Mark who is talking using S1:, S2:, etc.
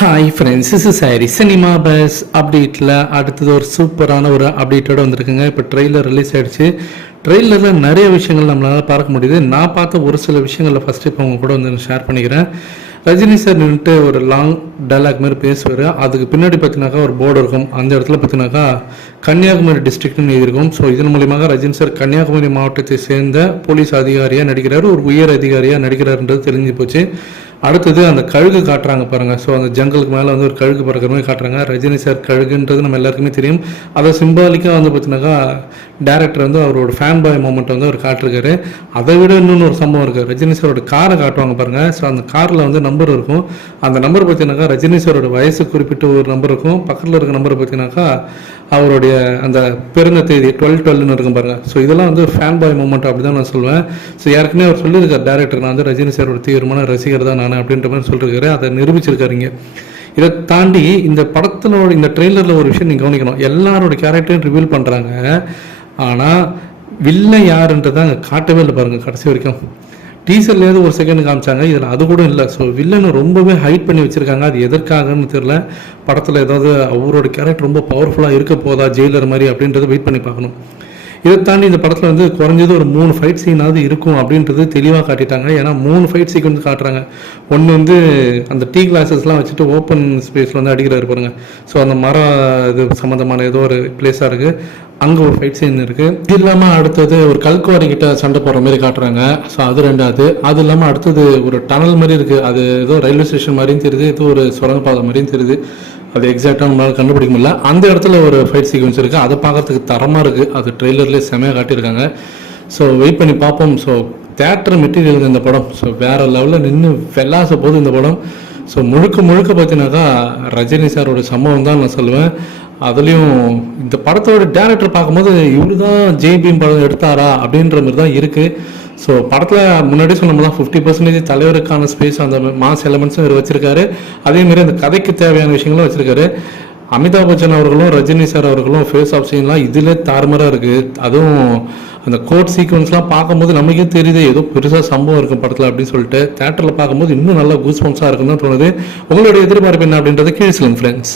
S1: Hi friends is sorry cinema buzz அப்டேட்டில் அடுத்தது ஒரு சூப்பரான ஒரு அப்டேட்டோடு வந்திருக்குங்க. இப்போ ட்ரெய்லர் ரிலீஸ் ஆயிடுச்சு. ட்ரெய்லரில் நிறைய விஷயங்கள் நம்மளால் பார்க்க முடியுது. நான் பார்த்த ஒரு சில விஷயங்களில் ஃபஸ்ட்டு இப்போ உங்க கூட வந்து ஷேர் பண்ணிக்கிறேன். ரஜினி சார் நின்றுட்டு ஒரு லாங் டைலாக் மாதிரி பேசுவார். அதுக்கு பின்னாடி பார்த்தீங்கன்னாக்கா ஒரு போர்டு இருக்கும். அந்த இடத்துல பார்த்தீங்கன்னாக்கா கன்னியாகுமரி டிஸ்ட்ரிக்ட்னு எழுதியிருக்கும். ஸோ இதன் மூலியமாக ரஜினி சார் கன்னியாகுமரி மாவட்டத்தை சேர்ந்த போலீஸ் அதிகாரியாக நடிக்கிறார். ஒரு உயர் அதிகாரியாக நடிக்கிறாருன்றது தெரிஞ்சு போச்சு. அடுத்தது அந்த கழுகு காட்டுறாங்க பாருங்க. ஸோ அந்த ஜங்கலுக்கு மேலே வந்து ஒரு கழுகு பறக்கிற மாதிரி காட்டுறாங்க. ரஜினி சார் கழுகுன்றது நம்ம எல்லாருக்குமே தெரியும். அதை சிம்பாலிக்காக வந்து பார்த்தீங்கன்னாக்கா டேரக்டர் வந்து அவரோட ஃபேன் பாய் மூமெண்ட் வந்து அவர் காட்டிருக்காரு. அதை விட இன்னொன்று ஒரு சம்பவம் இருக்குது ரஜினி சாரோட காரை காட்டுவாங்க பாருங்க. ஸோ அந்த காரில் வந்து நம்பர் இருக்கும். அந்த நம்பர் பார்த்தீங்கன்னாக்கா ரஜினி சாரோட வயசு குறிப்பிட்ட ஒரு நம்பர் இருக்கும். பக்கத்தில் இருக்க நம்பர் பார்த்தீங்கன்னாக்கா அவருடைய அந்த பிறந்த தேதி டுவெல் டுவெல்னு இருக்கும் பாருங்க. ஸோ இதெல்லாம் வந்து ஃபேன் பாய் மூமெண்ட் அப்படி தான் நான் சொல்லுவேன் ஸோ ஏற்கனவே அவர் சொல்லியிருக்கார் டேரக்டர் நான் வந்து ரஜினி சாரோட தீவிரமான ரசிகர் தான் நான். அப்படின்ற மாதிரி சொல்லியிருக்காரு அதை நிரூபிச்சிருக்காருங்க. இதை தாண்டி இந்த படத்தினோட இந்த ட்ரெய்லரில் ஒரு விஷயம் நீங்கள் கவனிக்கணும். எல்லாரோட கேரக்டரையும் ரிவீல் பண்ணுறாங்க ஆனால் வில்லன் யாருன்றதை அங்கே காட்டவே இல்லை பாருங்கள் கடைசி வரைக்கும். டீசர்லேருந்து ஒரு செகண்ட் காமிச்சாங்க. இதில் அது கூட இல்லை. ஸோ வில்லனை ரொம்பவே ஹைட் பண்ணி வச்சுருக்காங்க. அது எதற்காகன்னு தெரியல. படத்தில் ஏதாவது அவரோட கேரக்டர் ரொம்ப பவர்ஃபுல்லாக இருக்க போதா ஜெயிலர் மாதிரி அப்படின்றத வெயிட் பண்ணி பார்க்கணும். இதை தாண்டி இந்த படத்தில் வந்து குறைஞ்சது ஒரு மூணு ஃபைட் சீனாவது இருக்கும் அப்படின்றது தெளிவாக காட்டிட்டாங்க. ஏன்னா மூணு ஃபைட் சீக்வன்ஸ் காட்டுறாங்க. ஒன்று வந்து அந்த டீ கிளாஸஸ்லாம் வச்சுட்டு ஓப்பன் ஸ்பேஸில் வந்து அடிக்கிறாரு பாருங்க. ஸோ அந்த மரம் இது சம்மந்தமான ஏதோ ஒரு பிளேஸாக இருக்குது அங்கே ஒரு ஃபைட் சீன் இருக்குது இது இல்லாமல் அடுத்தது ஒரு கல்குவாரி கிட்ட சண்டை போடுற மாதிரி காட்டுறாங்க. ஸோ அது ரெண்டாவது. அது இல்லாமல் அடுத்தது ஒரு டனல் மாதிரி இருக்குது அது ஏதோ ரயில்வே ஸ்டேஷன் மாதிரியும் தெரியுது. ஏதோ ஒரு சுரங்கப்பாதை மாதிரியும் தெரியுது. அது எக்ஸாக்டாக நம்மளால் கண்டுபிடிக்க முடியல. அந்த இடத்துல ஒரு ஃபைட் சீக்வன்ஸ் இருக்குது அதை பார்க்கறதுக்கு தரமாக இருக்குது அது ட்ரெய்லர்லேயே செமையாக காட்டியிருக்காங்க. ஸோ வெயிட் பண்ணி பார்ப்போம். ஸோ தேட்டர் மெட்டீரியல் இந்த படம். ஸோ வேற லெவலில் நின்று வெள்ளாச போகுது இந்த படம். ஸோ முழுக்க முழுக்க பார்த்தீங்கன்னாக்கா ரஜினி சாரோட சம்பவம் தான் நான் சொல்லுவேன். அதுலேயும் இந்த படத்தோட டேரக்டர் பார்க்கும்போது இவரு தான் ஜேபிஎம் படம் எடுத்தாரா? அப்படின்ற மாதிரி தான் இருக்குது ஸோ படத்தில் முன்னாடி சொன்னோம்னா ஃபிஃப்டி பர்சன்டேஜ் தலைவருக்கான ஸ்பேஸ் அந்த மாஸ் எலமெண்ட்ஸும் இவர் வச்சிருக்காரு. அதேமாரி அந்த கதைக்கு தேவையான விஷயங்களும் வச்சிருக்காரு. அமிதாப் பச்சன் அவர்களும் ரஜினி சார் அவர்களும் ஃபேஸ் ஆஃப் சீன்லாம் இதில் தாறுமாறாக இருக்குது அதுவும் அந்த கோட் சீக்வன்ஸ்லாம் பார்க்கும்போது நமக்கே தெரியுது ஏதோ பெருசாக சம்பவம் இருக்கும் படத்தில் அப்படின்னு சொல்லிட்டு. தேட்டரில் பார்க்கும்போது இன்னும் நல்லா கூஸ் பம்ப்ஸாக இருக்குன்னு தோணுது. உங்களுடைய எதிர்பார்ப்பு என்ன அப்படின்றத கீழ் சொல்லுங்க ஃப்ரெண்ட்ஸ்